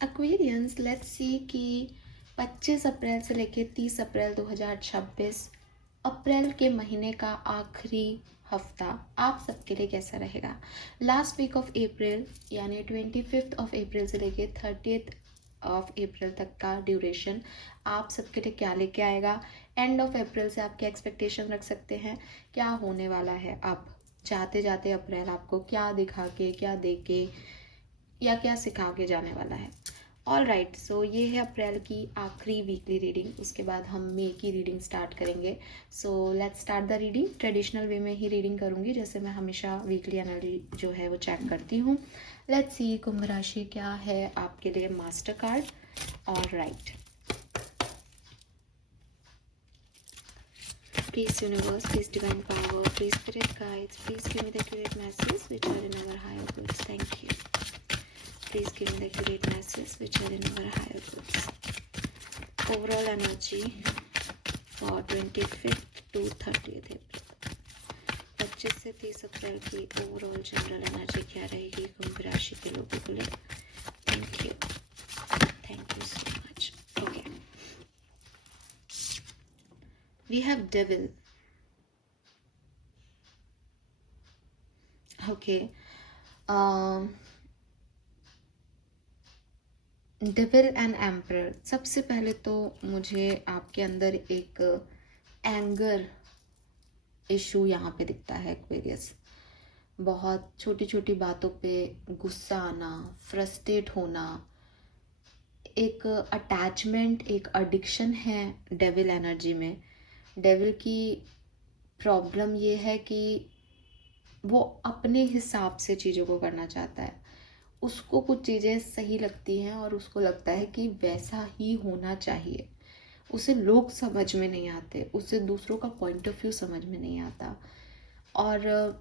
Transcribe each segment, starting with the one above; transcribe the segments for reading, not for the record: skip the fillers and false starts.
Aquarians, let's see कि 25 अप्रैल से लेके 30 अप्रैल 2026, अप्रैल के महीने का आखिरी हफ्ता आप सबके लिए कैसा रहेगा। लास्ट वीक ऑफ अप्रैल यानी 25 ऑफ अप्रैल से लेके 30 ऑफ अप्रैल तक का ड्यूरेशन आप सबके लिए क्या लेके आएगा। एंड ऑफ अप्रैल से आपके एक्सपेक्टेशन रख सकते हैं क्या होने वाला है। अब जाते जाते अप्रैल आपको क्या दिखा के, क्या दे के या क्या सिखा के जाने वाला है। ऑल राइट, सो ये है अप्रैल की आखिरी वीकली रीडिंग। उसके बाद हम मई की रीडिंग स्टार्ट करेंगे। So let's start the reading. Traditional way में ही रीडिंग करूँगी, जैसे मैं हमेशा वीकली एनर्जी जो है वो चेक करती हूँ। लेट्स सी कुंभ राशि क्या है आपके लिए master card. All right, please universe, please divine power, please spirit guides, please give me the accurate messages which are in our higher goods. Thank you. Please give me the accurate messages which are in our higher goods. Overall energy for 25th to 30th April. 25 से 30 अप्रैल की overall general energy क्या रहेगी कुंभ राशि के लोगों के लिए। Thank you so much. Okay, we have devil. Okay, devil and emperor. सबसे पहले तो मुझे आपके अंदर एक एंगर इशू यहाँ पे दिखता है एक्वेरियस। बहुत छोटी छोटी बातों पे गुस्सा आना, फ्रस्ट्रेट होना, एक अटैचमेंट, एक एडिक्शन है डेविल एनर्जी में। डेविल की प्रॉब्लम ये है कि वो अपने हिसाब से चीज़ों को करना चाहता है। उसको कुछ चीज़ें सही लगती हैं और उसको लगता है कि वैसा ही होना चाहिए। उसे लोग समझ में नहीं आते, उसे दूसरों का पॉइंट ऑफ व्यू समझ में नहीं आता। और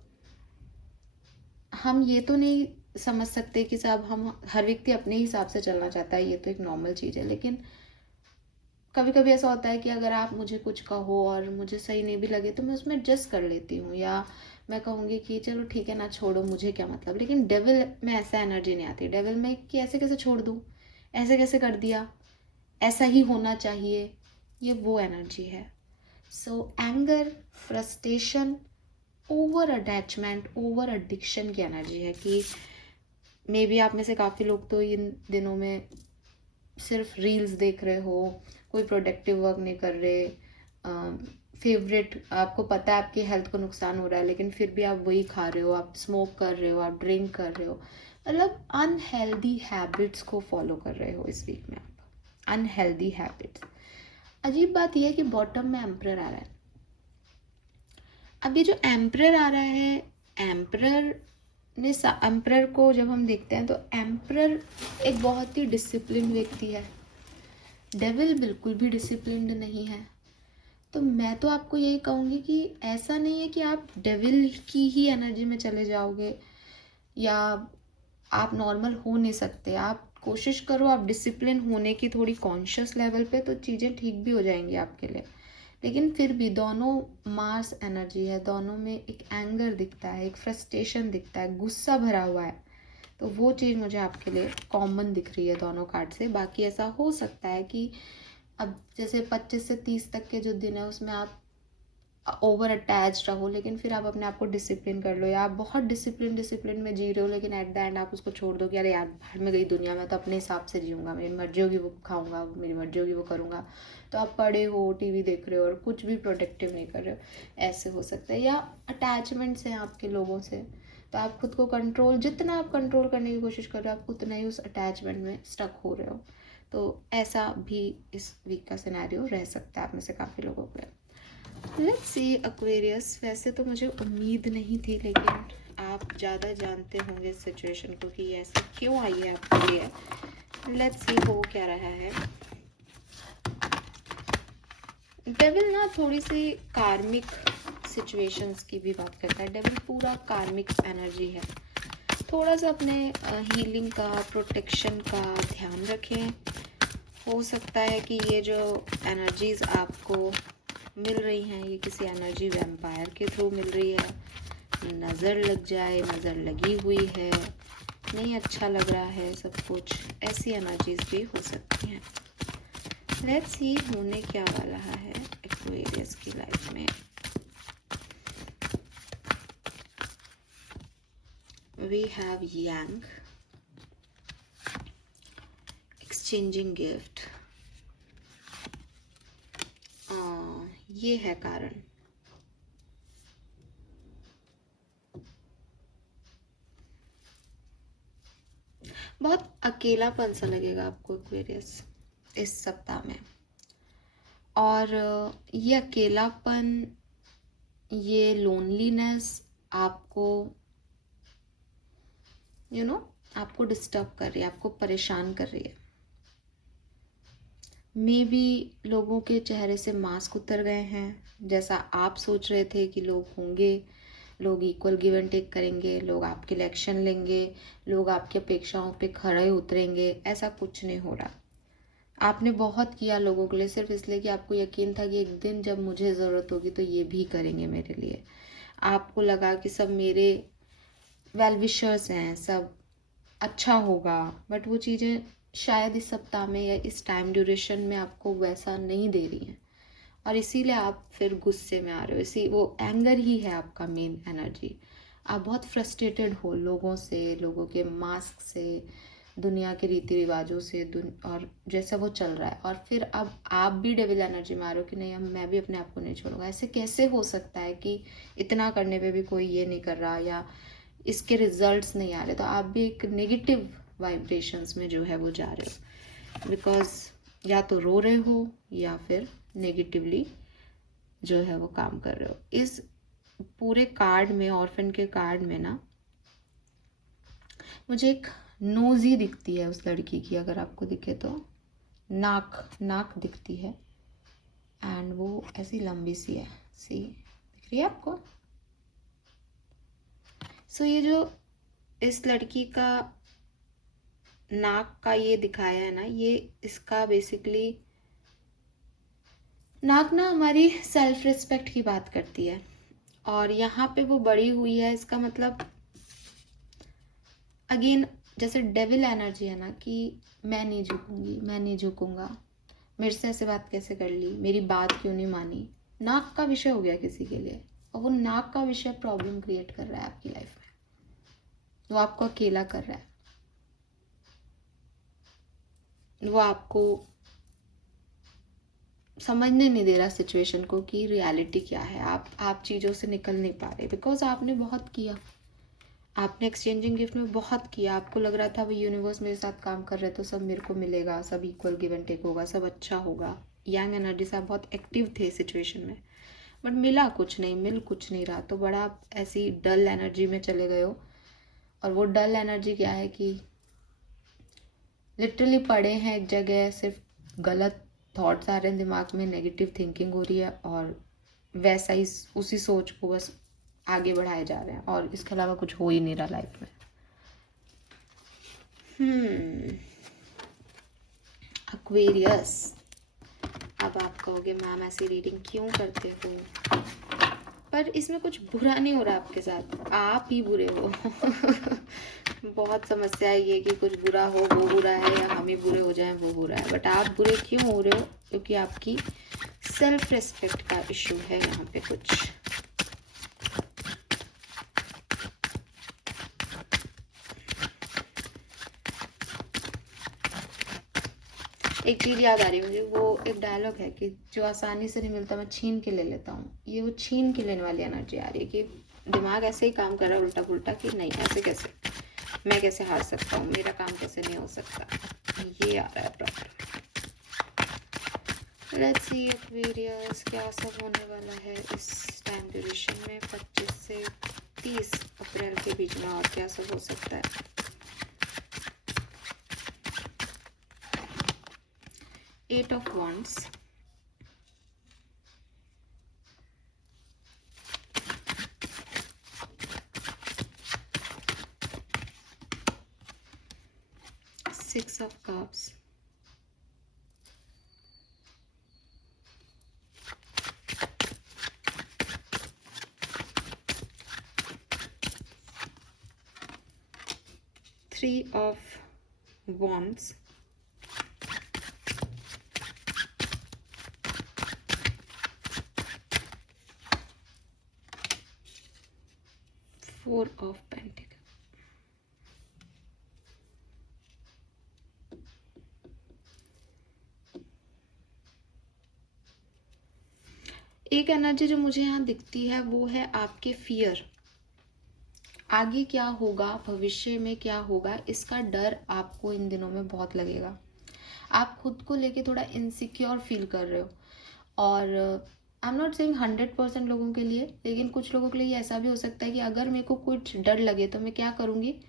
हम ये तो नहीं समझ सकते कि साहब हम हर व्यक्ति अपने हिसाब से चलना चाहता है, ये तो एक नॉर्मल चीज़ है। लेकिन कभी कभी ऐसा होता है कि अगर आप मुझे कुछ कहो और मुझे सही नहीं भी लगे तो मैं उसमें एडजस्ट कर लेती हूँ, या मैं कहूँगी कि चलो ठीक है ना, छोड़ो, मुझे क्या मतलब। लेकिन डेविल में ऐसा एनर्जी नहीं आती। डेविल में कि ऐसे कैसे छोड़ दूँ, ऐसे कैसे कर दिया, ऐसा ही होना चाहिए, ये वो एनर्जी है। सो anger, frustration, over attachment, over addiction की एनर्जी है कि मे बी आप में से काफ़ी लोग तो इन दिनों में सिर्फ रील्स देख रहे हो, कोई प्रोडक्टिव वर्क नहीं कर रहे। फेवरेट, आपको पता है आपकी हेल्थ को नुकसान हो रहा है लेकिन फिर भी आप वही खा रहे हो, आप स्मोक कर रहे हो, आप ड्रिंक कर रहे हो, मतलब अनहेल्दी हैबिट्स को फॉलो कर रहे हो इस वीक में आप। Unhealthy habits. अजीब बात यह है कि बॉटम में एम्परर आ रहा है। अब ये जो एम्परर आ रहा है, एम्परर को जब हम देखते हैं तो एम्परर एक बहुत ही डिसिप्लिन व्यक्ति है। डेविल बिल्कुल भी डिसिप्लिन्ड नहीं है। तो मैं तो आपको यही कहूँगी कि ऐसा नहीं है कि आप डेविल की ही एनर्जी में चले जाओगे या आप नॉर्मल हो नहीं सकते। आप कोशिश करो, आप डिसिप्लिन होने की थोड़ी कॉन्शियस लेवल पे, तो चीज़ें ठीक भी हो जाएंगी आपके लिए। लेकिन फिर भी दोनों मार्स एनर्जी है, दोनों में एक एंगर दिखता है, एक फ्रस्ट्रेशन दिखता है, गुस्सा भरा हुआ है। तो वो चीज़ मुझे आपके लिए कॉमन दिख रही है दोनों कार्ड से। बाकी ऐसा हो सकता है कि अब जैसे 25 से 30 तक के जो दिन है उसमें आप ओवर अटैच रहो, लेकिन फिर आप अपने आप को डिसिप्लिन कर लो, या आप बहुत डिसिप्लिन में जी रहे हो लेकिन एट द एंड आप उसको छोड़ दो कि अरे यार बाहर में गई दुनिया में, तो अपने हिसाब से जीऊँगा, मेरी मर्जी होगी वो खाऊंगा, मेरी मर्जी होगी वो करूँगा। तो आप पढ़े हो, टीवी देख रहे हो और कुछ भी प्रोडक्टिव नहीं कर रहे हो, ऐसे हो सकता है। या अटैचमेंट्स हैं आपके लोगों से, तो आप खुद को कंट्रोल, जितना आप कंट्रोल करने की कोशिश कर रहे हो आप उतना ही उस अटैचमेंट में स्टक हो रहे हो। तो ऐसा भी इस वीक का सिनेरियो रह सकता है आप में से काफ़ी लोगों के लिए। लेट्स सी एक्वेरियस, वैसे तो मुझे उम्मीद नहीं थी लेकिन आप ज़्यादा जानते होंगे इस सिचुएशन को कि ऐसे क्यों आई है आपके लिए। लेट्स सी हो क्या रहा है। डेविल ना थोड़ी सी कार्मिक सिचुएशंस की भी बात करता है। डेविल पूरा कार्मिक एनर्जी है। थोड़ा सा अपने हीलिंग का, प्रोटेक्शन का ध्यान रखें। हो सकता है कि ये जो एनर्जीज आपको मिल रही हैं ये किसी एनर्जी वैम्पायर के थ्रू मिल रही है, नज़र लग जाए, नज़र लगी हुई है, नहीं अच्छा लग रहा है सब कुछ, ऐसी एनर्जीज भी हो सकती हैं। लेट्स सी होने क्या वाला है एक्वेरियस की लाइफ में। We have yang, exchanging gift, ये है कारण। बहुत अकेलापन सा लगेगा आपको एक्वेरियस इस सप्ताह में, और ये अकेलापन, ये लोनलीनेस आपको आपको डिस्टर्ब कर रही है, आपको परेशान कर रही है। मे बी लोगों के चेहरे से मास्क उतर गए हैं, जैसा आप सोच रहे थे कि लोग होंगे, लोग इक्वल गिव एंड टेक करेंगे, लोग आपके इलेक्शन लेंगे, लोग आपकी अपेक्षाओं पे खड़े उतरेंगे, ऐसा कुछ नहीं हो रहा। आपने बहुत किया लोगों के लिए सिर्फ इसलिए कि आपको यकीन था कि एक दिन जब मुझे ज़रूरत होगी तो ये भी करेंगे मेरे लिए। आपको लगा कि सब मेरे वेल विशर्स हैं, सब अच्छा होगा, बट वो चीज़ें शायद इस सप्ताह में या इस टाइम ड्यूरेशन में आपको वैसा नहीं दे रही हैं, और इसीलिए आप फिर गुस्से में आ रहे हो। इसी वो एंगर ही है आपका मेन एनर्जी। आप बहुत फ्रस्ट्रेटेड हो लोगों से, लोगों के मास्क से, दुनिया के रीति रिवाजों से, और जैसा वो चल रहा है। और फिर अब आप भी डेविल एनर्जी में आ रहे हो कि नहीं, अब मैं भी अपने आप को नहीं छोड़ूंगा। ऐसे कैसे हो सकता है कि इतना करने पे भी कोई ये नहीं कर रहा या इसके रिजल्ट्स नहीं आ रहे। तो आप भी एक नेगेटिव वाइब्रेशंस में जो है वो जा रहे हो, बिकॉज या तो रो रहे हो या फिर नेगेटिवली जो है वो काम कर रहे हो। इस पूरे कार्ड में, ऑर्फन के कार्ड में ना, मुझे एक नोज ही दिखती है उस लड़की की, अगर आपको दिखे तो नाक दिखती है, एंड वो ऐसी लंबी सी है, सी दिख रही है आपको। सो ये जो इस लड़की का नाक का ये दिखाया है ना, ये इसका बेसिकली नाक ना हमारी सेल्फ रिस्पेक्ट की बात करती है, और यहाँ पे वो बड़ी हुई है। इसका मतलब अगेन जैसे डेविल एनर्जी है ना, कि मैं नहीं झुकूंगी, मैं नहीं झुकूंगा, मेरे से ऐसे बात कैसे कर ली, मेरी बात क्यों नहीं मानी। नाक का विषय हो गया किसी के लिए, और वो नाक का विषय प्रॉब्लम क्रिएट कर रहा है आपकी लाइफ में। वो आपको अकेला कर रहा है, वो आपको समझने नहीं दे रहा सिचुएशन को कि रियलिटी क्या है। आप चीज़ों से निकल नहीं पा रहे, बिकॉज आपने बहुत किया, आपने एक्सचेंजिंग गिफ्ट में बहुत किया। आपको लग रहा था वो यूनिवर्स मेरे साथ काम कर रहे तो सब मेरे को मिलेगा, सब इक्वल गिव एंड टेक होगा, सब अच्छा होगा। यंग एनर्जी से आप बहुत एक्टिव थे सिचुएशन में, बट मिला कुछ नहीं, मिल कुछ नहीं रहा, तो बड़ा आप ऐसी डल एनर्जी में चले गए हो। और वो डल एनर्जी क्या है कि लिटरली पड़े हैं एक जगह, सिर्फ गलत थॉट्स आ रहे हैं दिमाग में, नेगेटिव थिंकिंग हो रही है, और वैसा ही उसी सोच को बस आगे बढ़ाए जा रहे हैं, और इसके अलावा कुछ हो ही नहीं रहा लाइफ में। एक्वेरियस, अब आप कहोगे मैम ऐसी रीडिंग क्यों करते हो, पर इसमें कुछ बुरा नहीं हो रहा आपके साथ, आप ही बुरे हो। बहुत समस्या ये है कि कुछ बुरा हो वो बुरा है, या हम ही बुरे हो जाएं वो बुरा है। बट आप बुरे क्यों हो रहे हो, क्योंकि आपकी सेल्फ रिस्पेक्ट का इशू है यहाँ पे कुछ। एक चीज़ याद आ रही है मुझे, वो एक डायलॉग है कि जो आसानी से नहीं मिलता मैं छीन के ले लेता हूँ। ये वो छीन के लेने वाली एनर्जी आ रही है कि दिमाग ऐसे ही काम कर रहा है उल्टा पुल्टा, कि नहीं ऐसे कैसे, मैं कैसे हार सकता हूँ, मेरा काम कैसे नहीं हो सकता, ये आ रहा है प्रॉब्लम। लेट्स सी एक्वेरियस क्या सब होने वाला है इस टाइम ड्यूरेशन में 25 से 30 अप्रैल के बीच में, और क्या सब हो सकता है। Eight of Wands, Six of Cups, 3 of Wands, 4 of Pentacles. एक एनर्जी जो मुझे यहाँ दिखती है वो है आपके फियर। आगे क्या होगा, भविष्य में क्या होगा, इसका डर आपको इन दिनों में बहुत लगेगा। आप खुद को लेके थोड़ा इनसिक्योर फील कर रहे हो। और आई एम नॉट सेइंग 100% लोगों के लिए, लेकिन कुछ लोगों के लिए ऐसा भी हो सकता है कि अगर मेरे को कुछ डर लगे तो मैं क्या करूँगी,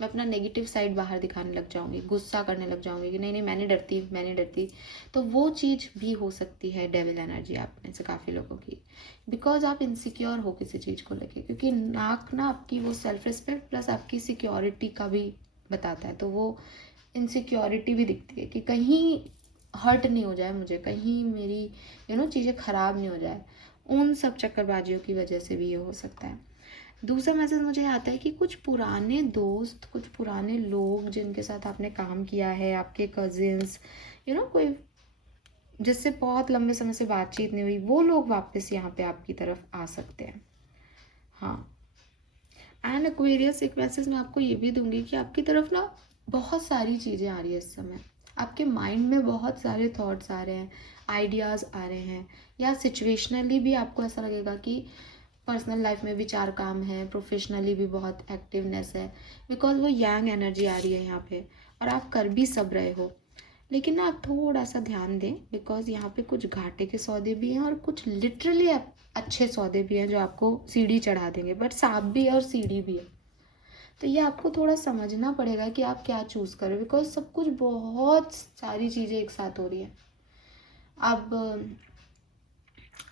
मैं अपना नेगेटिव साइड बाहर दिखाने लग जाऊंगी, गुस्सा करने लग जाऊंगी कि नहीं नहीं मैं नहीं डरती। तो वो चीज़ भी हो सकती है डेविल एनर्जी आप में से काफ़ी लोगों की, बिकॉज आप इनसिक्योर हो किसी चीज़ को लेके। क्योंकि नाक ना आपकी वो सेल्फ रिस्पेक्ट प्लस आपकी सिक्योरिटी का भी बताता है, तो वो इनसिक्योरिटी भी दिखती है कि कहीं हर्ट नहीं हो जाए मुझे, कहीं मेरी चीज़ें ख़राब नहीं हो जाए। उन सब चक्करबाजियों की वजह से भी ये हो सकता है। दूसरा मैसेज मुझे आता है कि कुछ पुराने दोस्त, कुछ पुराने लोग जिनके साथ आपने काम किया है, आपके कजिन्स, कोई जिससे बहुत लंबे समय से बातचीत नहीं हुई, वो लोग वापस यहाँ पे आपकी तरफ आ सकते हैं। हाँ, एंड एक्वेरियस एक मैसेज मैं आपको ये भी दूंगी कि आपकी तरफ ना बहुत सारी चीज़ें आ रही है इस समय। आपके माइंड में बहुत सारे थॉट्स आ रहे हैं, आइडियाज़ आ रहे हैं, या सिचुएशनली भी आपको ऐसा लगेगा कि पर्सनल लाइफ में भी 4 काम है, प्रोफेशनली भी बहुत एक्टिवनेस है, बिकॉज वो यांग एनर्जी आ रही है यहाँ पे। और आप कर भी सब रहे हो, लेकिन ना आप थोड़ा सा ध्यान दें, बिकॉज यहाँ पे कुछ घाटे के सौदे भी हैं और कुछ लिटरली अच्छे सौदे भी हैं जो आपको सीढ़ी चढ़ा देंगे, बट सांप भी है और सीढ़ी भी है। तो ये आपको थोड़ा समझना पड़ेगा कि आप क्या चूज़ करें, बिकॉज सब कुछ बहुत सारी चीज़ें एक साथ हो रही है। अब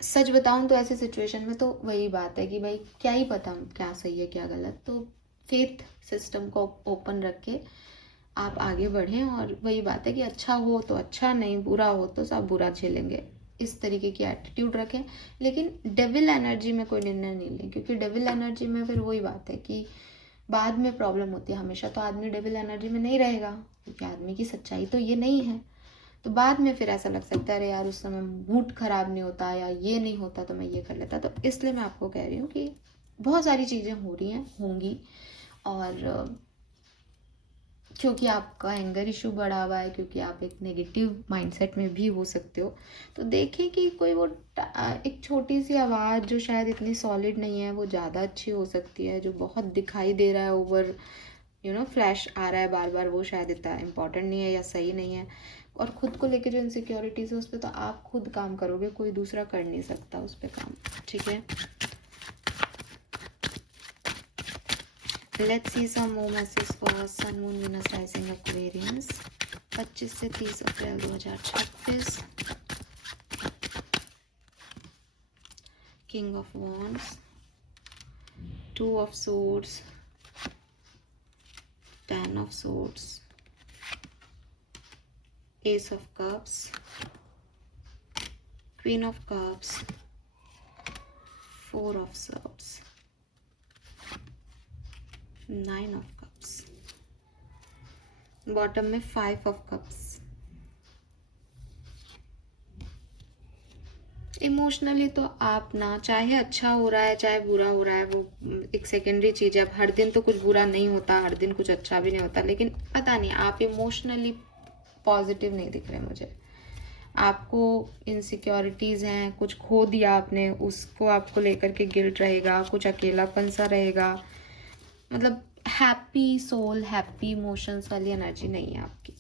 सच बताऊं तो ऐसे सिचुएशन में तो वही बात है कि भाई क्या ही पता क्या सही है क्या गलत। तो फेथ सिस्टम को ओपन रख के आप आगे बढ़ें, और वही बात है कि अच्छा हो तो अच्छा, नहीं बुरा हो तो सब बुरा झेलेंगे, इस तरीके की एटीट्यूड रखें। लेकिन डेविल एनर्जी में कोई निर्णय नहीं लें, क्योंकि डेविल एनर्जी में फिर वही बात है कि बाद में प्रॉब्लम होती है। हमेशा तो आदमी डेविल एनर्जी में नहीं रहेगा, क्योंकि आदमी की सच्चाई तो ये नहीं है। तो बाद में फिर ऐसा लग सकता है अरे यार उस समय मूड खराब नहीं होता या ये नहीं होता तो मैं ये कर लेता। तो इसलिए मैं आपको कह रही हूँ कि बहुत सारी चीज़ें हो रही हैं, होंगी, और क्योंकि आपका एंगर इशू बढ़ा हुआ है, क्योंकि आप एक नेगेटिव माइंडसेट में भी हो सकते हो। तो देखें कि कोई वो एक छोटी सी आवाज़ जो शायद इतनी सॉलिड नहीं है वो ज़्यादा अच्छी हो सकती है, जो बहुत दिखाई दे रहा है, ओवर फ्लैश आ रहा है बार बार, वो शायद इतना इम्पॉर्टेंट नहीं है या सही नहीं है। और खुद को लेके जो इनसिक्योरिटीज़ है उस पर तो आप खुद काम करोगे, कोई दूसरा कर नहीं सकता उस पर काम, ठीक है। Let's see some more message for sun moon Venus rising Aquarians 25 से 30 अप्रैल 2026। King of wands, 2 of swords, 10 of swords, Ace of Cups, Queen of Cups, 4 of Swords, 9 of Cups, bottom में 5 of Cups। इमोशनली तो आप ना, चाहे अच्छा हो रहा है चाहे बुरा हो रहा है, वो एक सेकेंडरी चीज़ है। अब हर दिन तो कुछ बुरा नहीं होता, हर दिन कुछ अच्छा भी नहीं होता, लेकिन पता नहीं आप इमोशनली पॉजिटिव नहीं दिख रहे मुझे। आपको इनसिक्योरिटीज़ हैं, कुछ खो दिया आपने, उसको आपको लेकर के गिल्ट रहेगा, कुछ अकेलापन सा रहेगा। मतलब हैप्पी सोल, हैप्पी इमोशंस वाली एनर्जी नहीं है आपकी,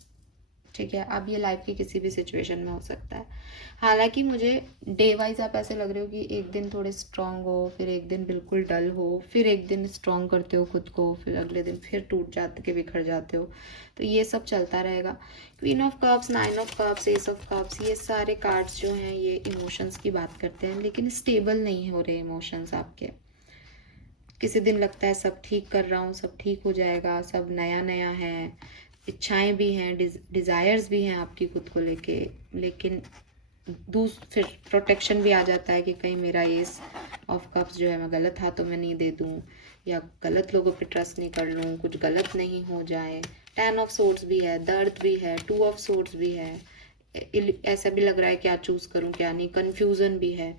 ठीक है। अब ये लाइफ की किसी भी सिचुएशन में हो सकता है। हालांकि मुझे डे वाइज आप ऐसे लग रहे हो कि एक दिन थोड़े स्ट्रांग हो, फिर एक दिन बिल्कुल डल हो, फिर एक दिन स्ट्रांग करते हो खुद को, फिर अगले दिन फिर टूट जाते के बिखर जाते हो। तो ये सब चलता रहेगा। Queen of cups, 9 of cups, S of cups, ये सारे कार्ड्स जो हैं ये इमोशंस की बात करते हैं, लेकिन स्टेबल नहीं हो रहे इमोशंस आपके। किसी दिन लगता है सब ठीक कर रहा हूँ, सब ठीक हो जाएगा, सब नया नया है, इच्छाएं भी हैं, डिज़ायर्स भी हैं आपकी खुद को लेके, लेकिन फिर प्रोटेक्शन भी आ जाता है कि कहीं मेरा एस ऑफ कप्स जो है मैं गलत हाथों में नहीं दे दूँ, या गलत लोगों पे ट्रस्ट नहीं कर लूँ, कुछ गलत नहीं हो जाए। 10 ऑफ सोर्ड्स भी है, दर्द भी है, 2 ऑफ सोर्ड्स भी है, ऐसा भी लग रहा है क्या चूज़ करूँ क्या नहीं, कन्फ्यूज़न भी है।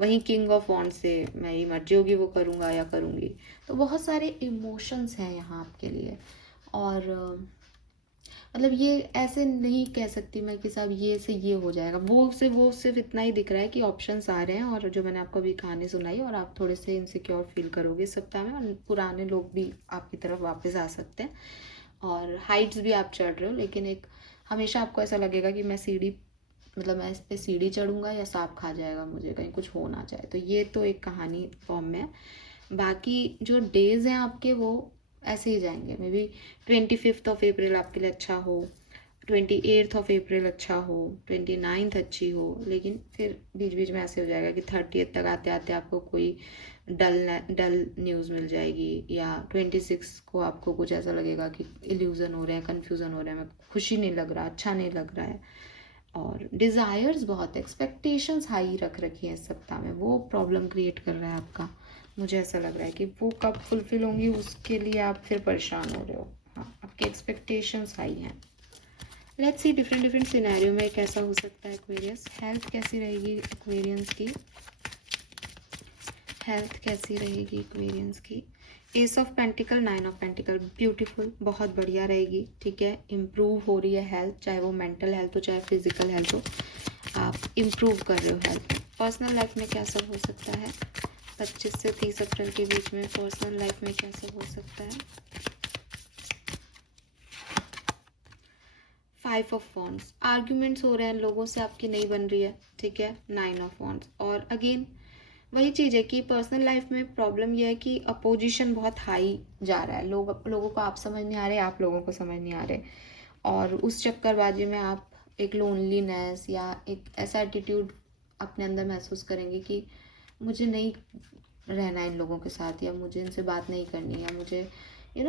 वहीं किंग ऑफ वॉन्ड्स से मेरी मर्जी होगी वो करूँगा या करूँगी। तो बहुत सारे इमोशंस हैं यहाँ आपके लिए। और मतलब ये ऐसे नहीं कह सकती मैं कि साहब ये से ये हो जाएगा, वो सिर्फ इतना ही दिख रहा है कि ऑप्शंस आ रहे हैं, और जो मैंने आपको अभी कहानी सुनाई, और आप थोड़े से इनसिक्योर फील करोगे इस सप्ताह में, और पुराने लोग भी आपकी तरफ वापस आ सकते हैं, और हाइट्स भी आप चढ़ रहे हो, लेकिन एक हमेशा आपको ऐसा लगेगा कि मैं इस पर सीढ़ी चढ़ूँगा या सांप खा जाएगा मुझे, कहीं कुछ हो ना जाए। तो ये तो एक कहानी फॉर्म में है। बाकी जो डेज़ हैं आपके वो ऐसे ही जाएंगे। मे बी 25 ऑफ अप्रैल आपके लिए अच्छा हो, 28 ऑफ अप्रैल अच्छा हो, 29 अच्छी हो, लेकिन फिर बीच बीच में ऐसे हो जाएगा कि 30 तक आते आते आपको कोई डल न्यूज़ मिल जाएगी, या 26 को आपको कुछ ऐसा लगेगा कि इल्यूज़न हो रहे हैं, कन्फ्यूज़न हो रहा है, मैं खुशी नहीं लग रहा, अच्छा नहीं लग रहा है। और डिज़ायर्स बहुत, एक्सपेक्टेशंस हाई रख रखी हैं इस सप्ताह में, वो प्रॉब्लम क्रिएट कर रहा है आपका। मुझे ऐसा लग रहा है कि वो कब फुलफिल होंगी उसके लिए आप फिर परेशान हो रहे हो। हाँ, आपके एक्सपेक्टेशंस हाई हैं। लेट्स सी डिफरेंट सिनेरियो में कैसा हो सकता है एक्वेरियस। हेल्थ कैसी रहेगी एक्वेरियंस की, हेल्थ कैसी रहेगी एक्वेरियंस की। S of pentacle, 9 of pentacle, beautiful, बहुत बढ़िया रहेगी, ठीक है। इम्प्रूव हो रही है हेल्थ, चाहे वो मेंटल हेल्थ हो चाहे फिजिकल हेल्थ हो, आप इम्प्रूव कर रहे हो हेल्थ। पर्सनल लाइफ में क्या सब हो सकता है 25 से 30 अप्रैल के बीच में, पर्सनल लाइफ में क्या सब हो सकता है। 5 ऑफ वॉन्ड्स, आर्ग्यूमेंट्स हो रहे हैं, लोगों से आपकी नहीं बन रही है, ठीक है। 9 ऑफ वॉन्ड्स, और अगेन वही चीज़ है कि पर्सनल लाइफ में प्रॉब्लम यह है कि अपोजिशन बहुत हाई जा रहा है, लोगों को आप समझ नहीं आ रहे, आप लोगों को समझ नहीं आ रहे, और उस चक्करबाजी में आप एक लोनलीनेस या एक ऐसा एटीट्यूड अपने अंदर महसूस करेंगे कि मुझे नहीं रहना इन लोगों के साथ, या मुझे इनसे बात नहीं करनी, या मुझे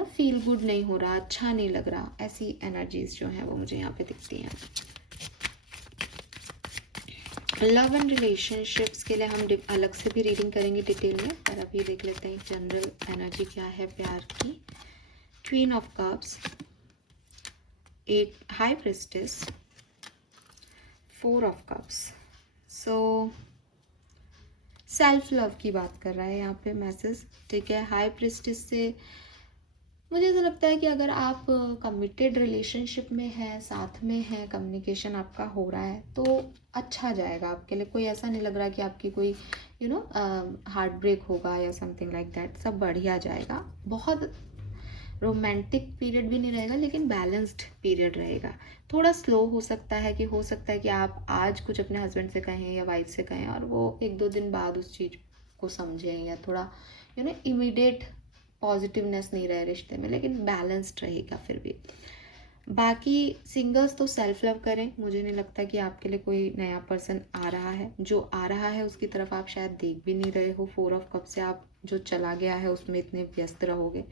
फील गुड नहीं हो रहा, अच्छा नहीं लग रहा। ऐसी एनर्जीज जो हैं वो मुझे यहाँ पे दिखती हैं। लव एंड रिलेशनशिप्स के लिए हम अलग से भी रीडिंग करेंगे डिटेल में, पर अभी देख लेते हैं जनरल एनर्जी क्या है प्यार की। क्वीन ऑफ कप्स, एक high priestess, 4 of cups. So self love की बात कर रहा है यहाँ पे मैसेज, ठीक है। हाई प्रिस्टेस से मुझे ऐसा लगता है कि अगर आप कमिटेड रिलेशनशिप में हैं, साथ में हैं, कम्युनिकेशन आपका हो रहा है, तो अच्छा जाएगा आपके लिए। कोई ऐसा नहीं लग रहा कि आपकी कोई हार्ट ब्रेक होगा या समथिंग लाइक दैट, सब बढ़िया जाएगा। बहुत रोमांटिक पीरियड भी नहीं रहेगा, लेकिन बैलेंस्ड पीरियड रहेगा। थोड़ा स्लो हो सकता है कि आप आज कुछ अपने हस्बैंड से कहें या वाइफ से कहें, और वो 1-2 दिन बाद उस चीज़ को समझें, या थोड़ा इमीडिएट पॉजिटिवनेस नहीं रहे रिश्ते में, लेकिन बैलेंस्ड रहेगा फिर भी। बाकी सिंगल्स तो सेल्फ लव करें, मुझे नहीं लगता कि आपके लिए कोई नया पर्सन आ रहा है। जो आ रहा है उसकी तरफ आप शायद देख भी नहीं रहे हो। 4 ऑफ कप से आप जो चला गया है उसमें इतने व्यस्त रहोगे।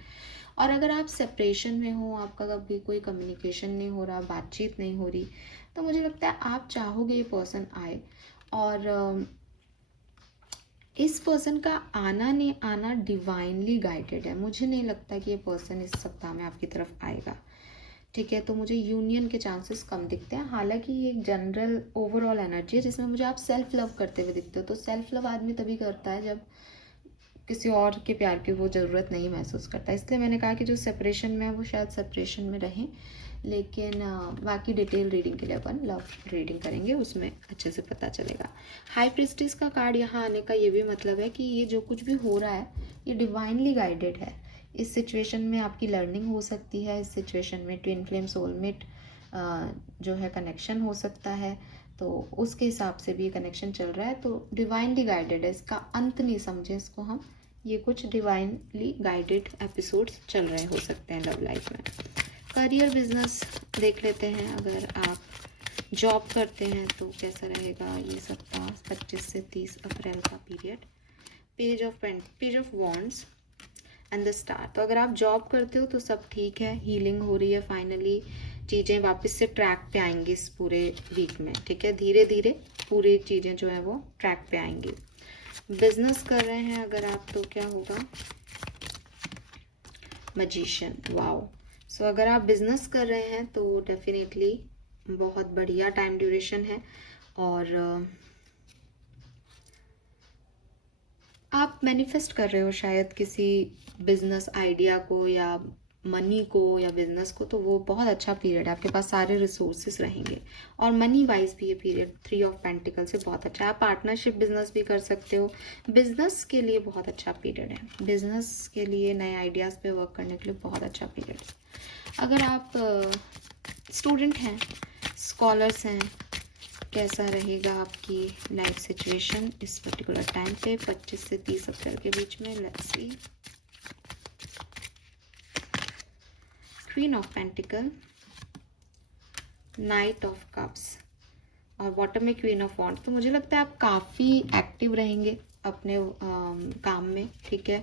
और अगर आप सेपरेशन में हो, आपका कभी कोई कम्युनिकेशन नहीं हो रहा, बातचीत नहीं हो रही, तो मुझे लगता है आप चाहोगे ये पर्सन आए, और इस पर्सन का आना नहीं आना डिवाइनली गाइडेड है। मुझे नहीं लगता कि ये पर्सन इस सप्ताह में आपकी तरफ आएगा, ठीक है। तो मुझे यूनियन के चांसेस कम दिखते हैं। हालांकि ये एक जनरल ओवरऑल एनर्जी है जिसमें मुझे आप सेल्फ लव करते हुए दिखते हो। तो सेल्फ लव आदमी तभी करता है जब किसी और के प्यार की वो ज़रूरत नहीं महसूस करता। इसलिए मैंने कहा कि जो सेपरेशन में है वो शायद सेपरेशन में रहें, लेकिन बाकी डिटेल रीडिंग के लिए अपन लव रीडिंग करेंगे, उसमें अच्छे से पता चलेगा। हाई प्रिस्टिस का कार्ड यहाँ आने का ये भी मतलब है कि ये जो कुछ भी हो रहा है ये डिवाइनली गाइडेड है। इस सिचुएशन में आपकी लर्निंग हो सकती है, इस सिचुएशन में ट्विन फ्लेम सोलमेट जो है कनेक्शन हो सकता है, तो उसके हिसाब से भी कनेक्शन चल रहा है, तो डिवाइनली गाइडेड है। इसका अंत नहीं समझे इसको हम, ये कुछ डिवाइनली गाइडेड एपिसोड्स चल रहे हो सकते हैं लव लाइफ में। करियर बिजनेस देख लेते हैं। अगर आप जॉब करते हैं तो कैसा रहेगा ये सप्ताह 25 से 30 अप्रैल का period. Page of wands and the star. तो अगर आप जॉब करते हो तो सब ठीक है, हीलिंग हो रही है, फाइनली चीज़ें वापस से ट्रैक पे आएंगी इस पूरे वीक में, ठीक है। धीरे धीरे पूरी चीज़ें जो है वो ट्रैक पे आएंगी। बिजनेस कर रहे हैं अगर आप तो क्या होगा, मैजिशियन, वाओ। सो अगर आप बिजनेस कर रहे हैं तो डेफिनेटली बहुत बढ़िया टाइम ड्यूरेशन है। और आप मैनिफेस्ट कर रहे हो शायद किसी बिजनेस आइडिया को या मनी को या बिजनेस को, तो वो बहुत अच्छा पीरियड है। आपके पास सारे रिसोर्सेस रहेंगे और मनी वाइज भी ये पीरियड 3 ऑफ पेंटिकल से बहुत अच्छा है। आप पार्टनरशिप बिजनेस भी कर सकते हो। बिजनेस के लिए बहुत अच्छा पीरियड है। बिजनेस के लिए नए आइडियाज़ पे वर्क करने के लिए बहुत अच्छा पीरियड है। अगर आप स्टूडेंट हैं, स्कॉलर्स हैं, कैसा रहेगा आपकी लाइफ सिचुएशन इस पर्टिकुलर टाइम पे 25 से 30 अप्रैल के बीच में। Let's see. Queen of pentacle, night of cups और बॉटम में क्वीन ऑफ वॉन्ड। तो मुझे लगता है आप काफ़ी एक्टिव रहेंगे अपने काम में, ठीक है,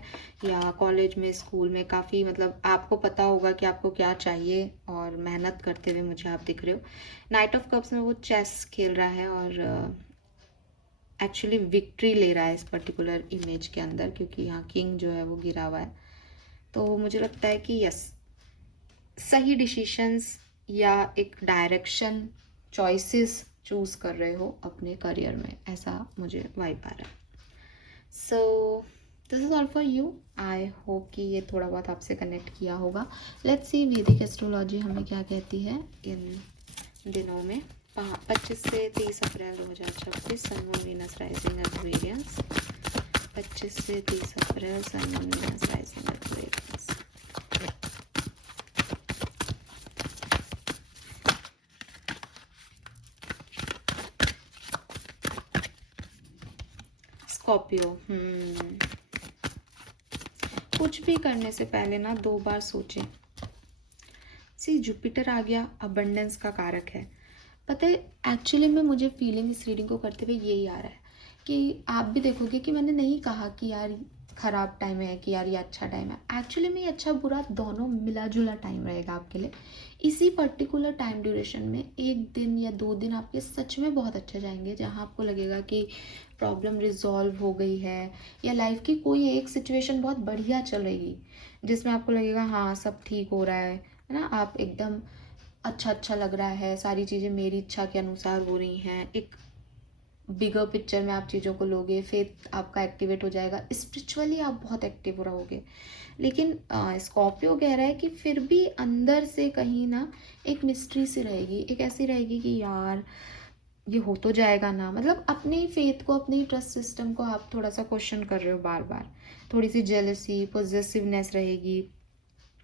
या कॉलेज में, स्कूल में। काफ़ी मतलब आपको पता होगा कि आपको क्या चाहिए और मेहनत करते हुए मुझे आप दिख रहे हो। नाइट ऑफ कप्स में वो चेस खेल रहा है और एक्चुअली विक्ट्री ले रहा है इस पर्टिकुलर इमेज के अंदर, क्योंकि यहाँ किंग जो है वो गिरा हुआ है। तो मुझे लगता है कि यस, सही डिसीशंस या एक डायरेक्शन, चॉइसेस चूज कर रहे हो अपने करियर में, ऐसा मुझे वाइब आ रहा है। So this is all for you. I hope कि ये थोड़ा बहुत आपसे कनेक्ट किया होगा। लेट्स सी वैदिक एस्ट्रोलॉजी हमें क्या कहती है इन दिनों में। 25 से 30 अप्रैल 2026, sun moon Venus rising Aquarians. 25 से 30 अप्रैल, sun moon Venus rising Aquarians. Scorpio, कुछ भी करने से पहले ना 2 बार सोचें। सी जुपिटर आ गया, अबंडेंस का कारक है। पता है एक्चुअली में मुझे फीलिंग इस रीडिंग को करते हुए यही आ रहा है कि आप भी देखोगे कि मैंने नहीं कहा कि यार ख़राब टाइम है कि यार ये अच्छा टाइम है। एक्चुअली में ये अच्छा बुरा दोनों मिला जुला टाइम रहेगा आपके लिए। इसी पर्टिकुलर टाइम ड्यूरेशन में 1 दिन या 2 दिन आपके सच में बहुत अच्छे जाएंगे, जहाँ आपको लगेगा कि प्रॉब्लम रिजॉल्व हो गई है या लाइफ की कोई एक सिचुएशन बहुत बढ़िया चल रही, जिसमें आपको लगेगा हाँ सब ठीक हो रहा है ना। आप एकदम अच्छा लग रहा है, सारी चीज़ें मेरी इच्छा के अनुसार हो रही हैं। एक बिगर पिक्चर में आप चीज़ों को लोगे, फेथ आपका एक्टिवेट हो जाएगा, स्पिरिचुअली आप बहुत एक्टिव रहोगे। लेकिन स्कॉर्पियो कह रहा है कि फिर भी अंदर से कहीं ना एक मिस्ट्री सी रहेगी, एक ऐसी रहेगी कि यार ये हो तो जाएगा ना। मतलब अपने फेथ को, अपने ट्रस्ट सिस्टम को आप थोड़ा सा क्वेश्चन कर रहे हो बार बार। थोड़ी सी जेलसी, पॉजेसिवनेस रहेगी,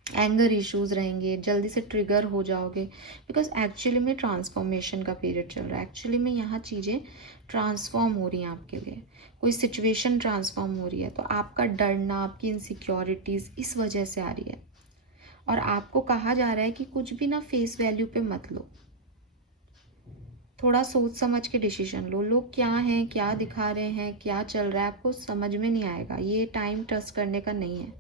एंगर इश्यूज रहेंगे, जल्दी से ट्रिगर हो जाओगे, बिकॉज एक्चुअली में ट्रांसफॉर्मेशन का पीरियड चल रहा है। एक्चुअली में यहाँ चीज़ें ट्रांसफॉर्म हो रही हैं आपके लिए, कोई सिचुएशन ट्रांसफॉर्म हो रही है। तो आपका डरना, आपकी इनसिक्योरिटीज़ इस वजह से आ रही है। और आपको कहा जा रहा है कि कुछ भी ना फेस वैल्यू पे मत लो, थोड़ा सोच समझ के डिसीजन लो। लोग क्या हैं, क्या दिखा रहे हैं, क्या चल रहा है, आपको समझ में नहीं आएगा। ये टाइम ट्रस्ट करने का नहीं है,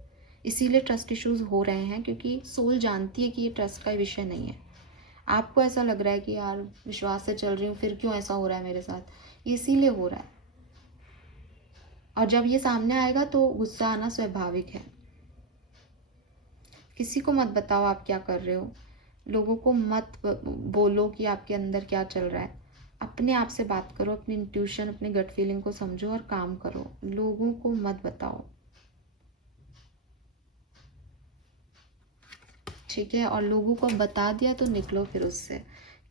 इसीलिए ट्रस्ट इश्यूज हो रहे हैं, क्योंकि सोल जानती है कि ये ट्रस्ट का विषय नहीं है। आपको ऐसा लग रहा है कि यार विश्वास से चल रही हूँ, फिर क्यों ऐसा हो रहा है मेरे साथ, ये इसीलिए हो रहा है। और जब ये सामने आएगा तो गुस्सा आना स्वाभाविक है। किसी को मत बताओ आप क्या कर रहे हो, लोगों को मत बोलो कि आपके अंदर क्या चल रहा है। अपने आप से बात करो, अपनी इंट्यूशन, अपनी गट फीलिंग को समझो और काम करो, लोगों को मत बताओ, ठीक है। और लोगों को बता दिया तो निकलो फिर उससे,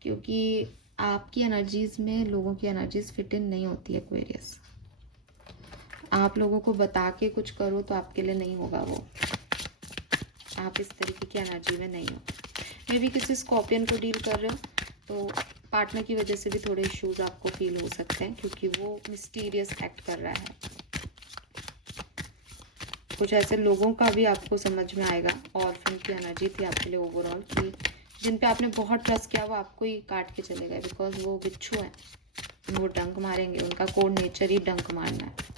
क्योंकि आपकी एनर्जीज में लोगों की एनर्जीज फिट इन नहीं होती है एक्वेरियस। आप लोगों को बता के कुछ करो तो आपके लिए नहीं होगा वो, आप इस तरीके की एनर्जी में नहीं हो। मे भी किसी स्कॉर्पियन को डील कर रहे हो तो पार्टनर की वजह से भी थोड़े इश्यूज आपको फील हो सकते हैं, क्योंकि वो मिस्टीरियस एक्ट कर रहा है। कुछ ऐसे लोगों का भी आपको समझ में आएगा। ऑर्फन की एनर्जी थी आपके लिए ओवरऑल, कि जिन पे आपने बहुत ट्रस्ट किया वो आपको ही काट के चले गए, बिकॉज वो बिच्छू हैं, वो डंक मारेंगे, उनका कोड नेचर ही डंक मारना है।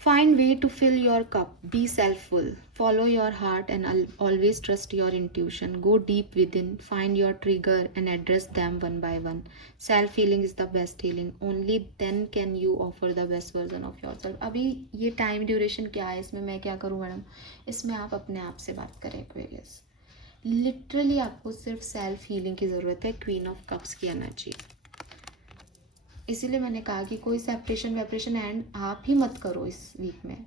Find way to fill your cup. Be self-full. Follow your heart and always trust your intuition. Go deep within. Find your trigger and address them one by one. Self-healing is the best healing. Only then can you offer the best version of yourself. अभी ये time duration क्या है, इसमें मैं क्या करूँ madam? इसमें आप अपने आप से बात करें एक्वेरियस. लिटरली आपको सिर्फ सेल्फ हीलिंग की ज़रूरत है. क्वीन ऑफ कप्स की एनर्जी. इसीलिए मैंने कहा कि कोई सेपरेशन वेपरेशन एंड आप ही मत करो इस वीक में,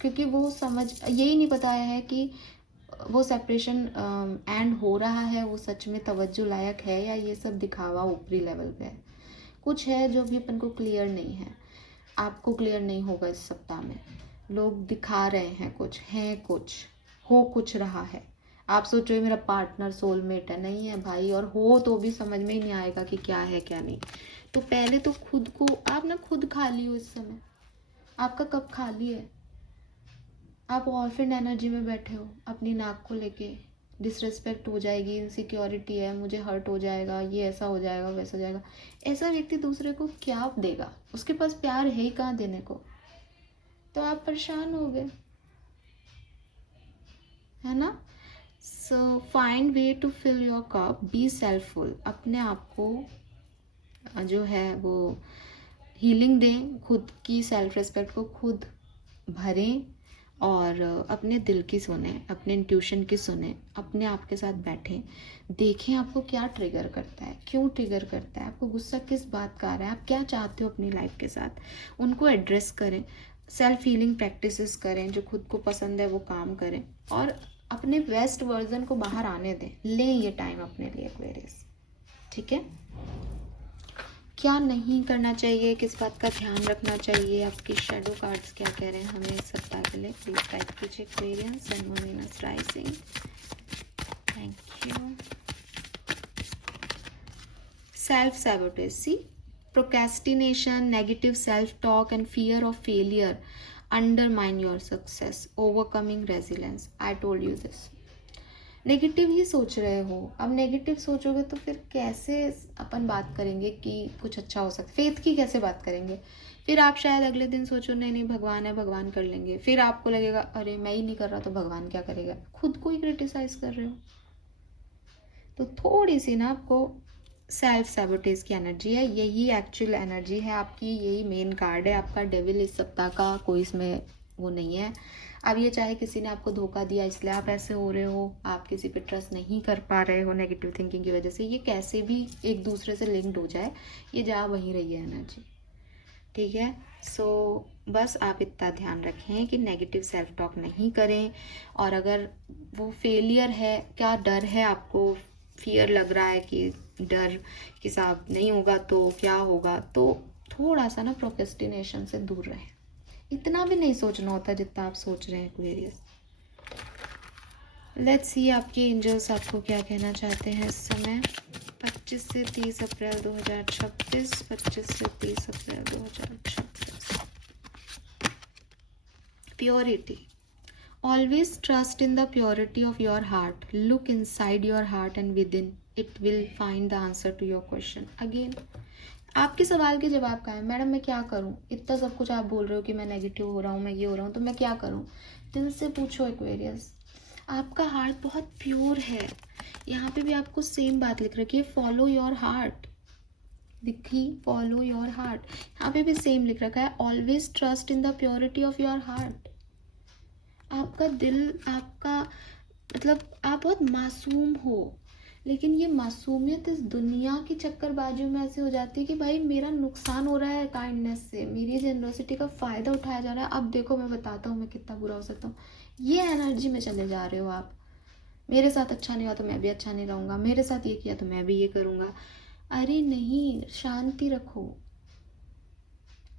क्योंकि वो समझ यही नहीं बताया है कि वो सेपरेशन एंड हो रहा है वो सच में तवज्जो लायक है या ये सब दिखावा ऊपरी लेवल पे है. कुछ है जो भी अपन को क्लियर नहीं है. आपको क्लियर नहीं होगा इस सप्ताह में. लोग दिखा रहे हैं कुछ, हैं कुछ, हो कुछ रहा है. आप सोचो ये मेरा पार्टनर सोलमेट है, नहीं है भाई, और हो तो भी समझ में ही नहीं आएगा कि क्या है क्या नहीं. तो पहले तो खुद को आप ना खुद खाली हो. इस समय आपका कप खाली है. आप ऑर्फन एनर्जी में बैठे हो अपनी नाक को लेके. डिसरेस्पेक्ट हो जाएगी, इनसिक्योरिटी है, मुझे हर्ट हो जाएगा, ये ऐसा हो जाएगा वैसा हो जाएगा. ऐसा व्यक्ति दूसरे को क्या देगा? उसके पास प्यार है ही कहाँ देने को. तो आप परेशान हो गए, है ना. So find way to fill your cup. Be selfful. अपने आप को जो है वो हीलिंग दें. खुद की सेल्फ रिस्पेक्ट को खुद भरें और अपने दिल की सुने, अपने इंट्यूशन की सुने. अपने आप के साथ बैठें, देखें आपको क्या ट्रिगर करता है, क्यों ट्रिगर करता है, आपको गुस्सा किस बात का आ रहा है, आप क्या चाहते हो अपनी लाइफ के साथ. उनको एड्रेस करें. सेल्फ हीलिंग प्रैक्टिसेस करें. जो खुद को पसंद है वो काम करें और अपने बेस्ट वर्जन को बाहर आने दें. लें ये टाइम अपने लिए एक्वेरियस. ठीक है. क्या नहीं करना चाहिए, किस बात का ध्यान रखना चाहिए, आपकी शेडो कार्ड्स क्या कह रहे हैं हमें इस सप्ताह के लिए. प्लीज टाइप कीजिए Aquarius and moon Venus rising. Thank you. Self sabotage. See, procrastination, negative self talk and fear of failure undermine your success. Overcoming resilience. I told you this. Negative ही सोच रहे हो. अब नेगेटिव सोचोगे तो फिर कैसे अपन बात करेंगे कि कुछ अच्छा हो सकता. फेथ की कैसे बात करेंगे. फिर आप शायद अगले दिन सोचो नहीं नहीं भगवान है, भगवान कर लेंगे. फिर आपको लगेगा अरे मैं ही नहीं कर रहा तो भगवान क्या करेगा. खुद को ही क्रिटिसाइज कर रहे हो. तो थोड़ी सी ना आपको सेल्फ सैबोटेज की एनर्जी है. यही एक्चुअल एनर्जी है आपकी. यही मेन कार्ड है आपका डेविल इस सप्ताह का. कोई इसमें वो नहीं है. अब ये चाहे किसी ने आपको धोखा दिया इसलिए आप ऐसे हो रहे हो, आप किसी पे ट्रस्ट नहीं कर पा रहे हो नेगेटिव थिंकिंग की वजह से, ये कैसे भी एक दूसरे से लिंक्ड हो जाए, ये जा वहीं रही है एनर्जी. ठीक है. सो बस आप इतना ध्यान रखें कि नेगेटिव सेल्फ टॉक नहीं करें. और अगर वो फेलियर है, क्या डर है आपको, फियर लग रहा है कि डर कि साहब नहीं होगा तो क्या होगा, तो थोड़ा सा ना प्रोक्रेस्टिनेशन से दूर रहें. इतना भी नहीं सोचना होता जितना आप सोच रहे हैं एक्वेरियस. लेट्स सी आपके एंजल्स आपको क्या कहना चाहते हैं इस समय. 25 से 30 अप्रैल 2026. 25 से 30 अप्रैल 2026. Purity. Always trust in the purity of your heart. Look inside your heart and within. It will find the answer to your question. Again, आपके सवाल के जवाब का है. मैडम मैं क्या करूं. इतना सब कुछ आप बोल रहे हो कि मैं नेगेटिव हो रहा हूँ, मैं ये हो रहा हूँ, तो मैं क्या करूं. दिल से पूछो एक्वेरियस. आपका हार्ट बहुत प्योर है. यहाँ पे भी आपको सेम बात लिख रखी है, फॉलो योर हार्ट. दिखी, फॉलो योर हार्ट. यहाँ पे भी सेम लिख रखा है, always trust in the purity of your heart. आपका दिल, आपका मतलब आप बहुत मासूम हो. लेकिन ये मासूमियत इस दुनिया की चक्करबाजियों में ऐसे हो जाती है कि भाई मेरा नुकसान हो रहा है काइंडनेस से, मेरी जेनरोसिटी का फ़ायदा उठाया जा रहा है. अब देखो मैं बताता हूँ मैं कितना बुरा हो सकता हूँ. ये एनर्जी में चले जा रहे हो आप. मेरे साथ अच्छा नहीं हुआ तो मैं भी अच्छा नहीं रहूँगा, मेरे साथ ये किया तो मैं भी ये करूँगा. अरे नहीं, शांति रखो.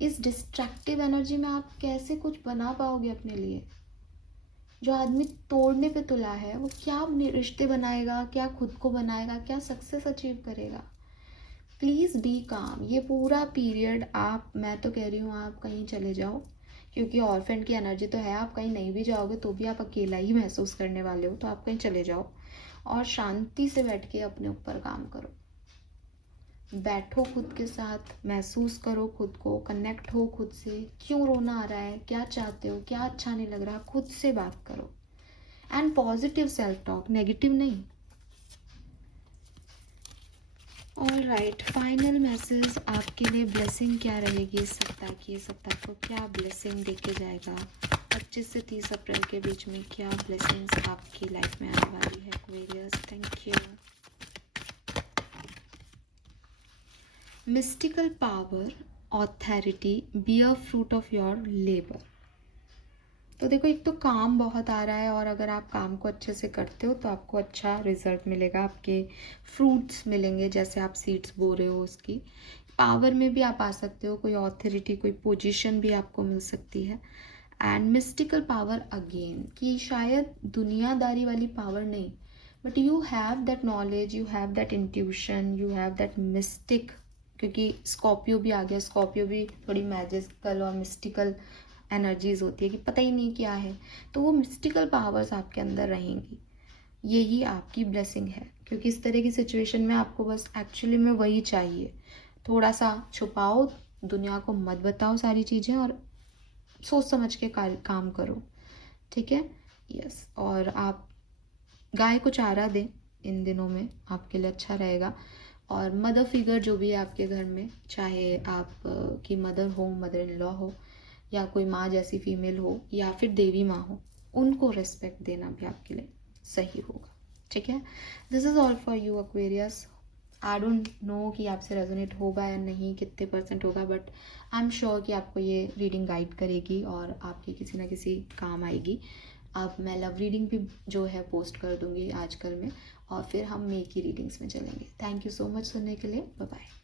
इस डिस्ट्रैक्टिव एनर्जी में आप कैसे कुछ बना पाओगे अपने लिए. जो आदमी तोड़ने पे तुला है वो क्या रिश्ते बनाएगा, क्या खुद को बनाएगा, क्या सक्सेस अचीव करेगा. प्लीज़ बी काम. ये पूरा पीरियड आप, मैं तो कह रही हूँ आप कहीं चले जाओ, क्योंकि ऑर्फेंट की एनर्जी तो है. आप कहीं नहीं भी जाओगे तो भी आप अकेला ही महसूस करने वाले हो. तो आप कहीं चले जाओ और शांति से बैठ के अपने ऊपर काम करो. बैठो खुद के साथ, महसूस करो खुद को, कनेक्ट हो खुद से, क्यों रोना आ रहा है, क्या चाहते हो, क्या अच्छा नहीं लग रहा, खुद से बात करो। And positive self talk, negative नहीं। ऑल राइट, फाइनल मैसेज आपके लिए ब्लेसिंग क्या रहेगी इस सप्ताह की? इस सप्ताह को क्या ब्लेसिंग देके जाएगा? 25 से 30 अप्रैल के बीच में क्या ब्लेसिंग्स आपकी लाइफ में आने वाली है Aquarius? Thank you. Mystical power, authority, be a fruit of your labour. तो देखो, एक तो काम बहुत आ रहा है, और अगर आप काम को अच्छे से करते हो तो आपको अच्छा रिजल्ट मिलेगा, आपके फ्रूट्स मिलेंगे, जैसे आप सीड्स बो रहे हो उसकी। पावर में भी आप आ सकते हो, कोई ऑथोरिटी, कोई पोजीशन भी आपको मिल सकती है। एंड मिस्टिकल पावर अगेन, कि शायद दुनियादारी वाली पावर नहीं, but you have that knowledge, you have that intuition, you have that mistake, क्योंकि स्कॉर्पियो भी आ गया, स्कॉर्पियो भी थोड़ी मैजिकल और मिस्टिकल एनर्जीज होती है कि पता ही नहीं क्या है। तो वो मिस्टिकल पावर्स आपके अंदर रहेंगी, यही आपकी ब्लेसिंग है, क्योंकि इस तरह की सिचुएशन में आपको बस एक्चुअली में वही चाहिए। थोड़ा सा छुपाओ, दुनिया को मत बताओ सारी चीज़ें, और सोच समझ के काम करो, ठीक है? यस। और आप गाय को चारा दें इन दिनों में, आपके लिए अच्छा रहेगा। और मदर फिगर जो भी है आपके घर में, चाहे आप की मदर हो, मदर इन लॉ हो, या कोई माँ जैसी फीमेल हो, या फिर देवी माँ हो, उनको रिस्पेक्ट देना भी आपके लिए सही होगा, ठीक है? This is all for you Aquarius. I don't know कि आपसे रेजोनेट होगा या नहीं, कितने % होगा, बट आई एम श्योर कि आपको ये रीडिंग गाइड करेगी और आपकी किसी ना किसी काम आएगी। अब मैं लव रीडिंग भी जो है पोस्ट कर दूँगी आजकल में, और फिर हम मे की रीडिंग्स में चलेंगे। थैंक यू सो मच सुनने के लिए। Bye bye.